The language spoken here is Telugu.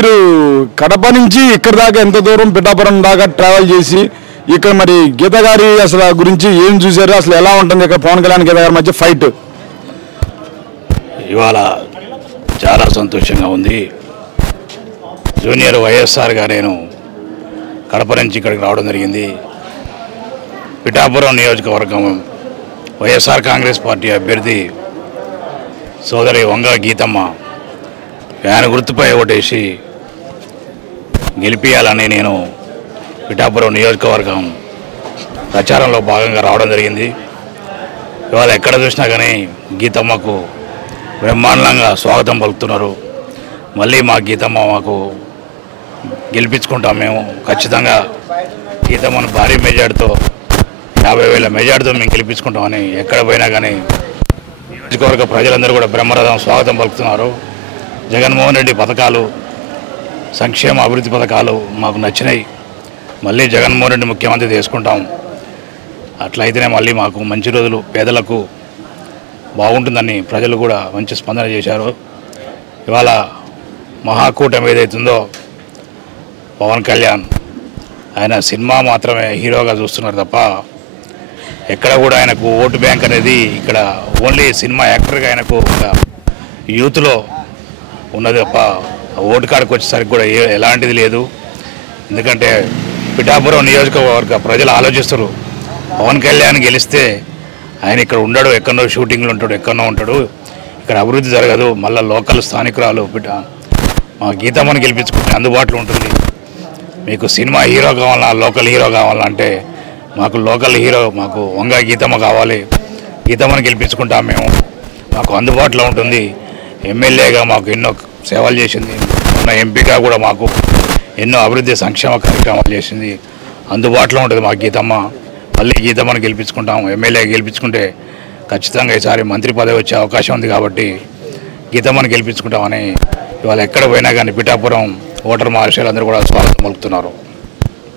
మీరు కడప నుంచి ఇక్కడ దాకా ఎంత దూరం పిఠాపురం దాకా ట్రావెల్ చేసి ఇక్కడ మరి గీత గారి అసలు గురించి ఏం చూశారు, అసలు ఎలా ఉంటుంది ఇక్కడ పవన్ కళ్యాణ్ గీత గారి మధ్య ఫైట్? ఇవాళ చాలా సంతోషంగా ఉంది. జూనియర్ వైఎస్ఆర్గా నేను కడప నుంచి ఇక్కడికి రావడం జరిగింది. పిఠాపురం నియోజకవర్గం వైఎస్ఆర్ కాంగ్రెస్ పార్టీ అభ్యర్థి సోదరి వంగ గీతమ్మ ఫ్యాన్ గుర్తుపై ఓటేసి గెలిపియాలని నేను పిఠాపురం నియోజకవర్గం ప్రచారంలో భాగంగా రావడం జరిగింది. ఇవాళ ఎక్కడ చూసినా కానీ గీతమ్మకు బ్రహ్మాండంగా స్వాగతం పలుకుతున్నారు. మళ్ళీ మా గీతమ్మ మాకు గెలిపించుకుంటాం. మేము ఖచ్చితంగా గీతమ్మను భారీ మెజార్టీతో 50,000 మెజార్టీతో మేము గెలిపించుకుంటామని ఎక్కడ పోయినా కానీ నియోజకవర్గ ప్రజలందరూ కూడా బ్రహ్మరథం స్వాగతం పలుకుతున్నారు. జగన్మోహన్ రెడ్డి పథకాలు, సంక్షేమ అభివృద్ధి పథకాలు మాకు నచ్చినాయి. మళ్ళీ జగన్మోహన్ రెడ్డి ముఖ్యమంత్రి చేసుకుంటాం. అట్లయితేనే మళ్ళీ మాకు మంచి రోజులు పేదలకు బాగుంటుందని ప్రజలు కూడా మంచి స్పందన చేశారు. ఇవాళ మహాకూటమి ఏదైతుందో పవన్ కళ్యాణ్ ఆయన సినిమా మాత్రమే హీరోగా చూస్తున్నారు తప్ప ఎక్కడ కూడా ఆయనకు ఓటు బ్యాంక్ అనేది ఇక్కడ ఓన్లీ సినిమా యాక్టర్గా ఆయనకు ఒక యూత్లో ఉన్నది తప్ప ఓటు కాడికి వచ్చేసరికి కూడా ఎలాంటిది లేదు. ఎందుకంటే పిఠాపురం నియోజకవర్గ ప్రజలు ఆలోచిస్తారు, పవన్ కళ్యాణ్ గెలిస్తే ఆయన ఇక్కడ ఉండడు, ఎక్కడో షూటింగ్లు ఉంటాడు, ఎక్కడో ఉంటాడు, ఇక్కడ అభివృద్ధి జరగదు. మళ్ళీ లోకల్ స్థానికురాలు మా గీతమ్మని గెలిపించుకుంటే అందుబాటులో ఉంటుంది. మీకు సినిమా హీరో కావాలన్నా లోకల్ హీరో కావాలంటే మాకు లోకల్ హీరో మాకు వంగ గీతమ్మ కావాలి. గీతమ్మని గెలిపించుకుంటాం మేము, మాకు అందుబాటులో ఉంటుంది. ఎమ్మెల్యేగా మాకు ఎన్నో సేవలు చేసింది, ఉన్న ఎంపీగా కూడా మాకు ఎన్నో అభివృద్ధి సంక్షేమ కార్యక్రమాలు చేసింది. అందుబాటులో ఉంటుంది మా గీతమ్మ. మళ్ళీ గీతమ్మని గెలిపించుకుంటాం. ఎమ్మెల్యే గెలిపించుకుంటే ఖచ్చితంగా ఈసారి మంత్రి పదవి వచ్చే అవకాశం ఉంది కాబట్టి గీతమ్మని గెలిపించుకుంటామని ఇవాళ ఎక్కడ పోయినా కానీ పిఠాపురం ఓటర్ మహాశయులు అందరూ కూడా స్వాగతం పలుకుతున్నారు.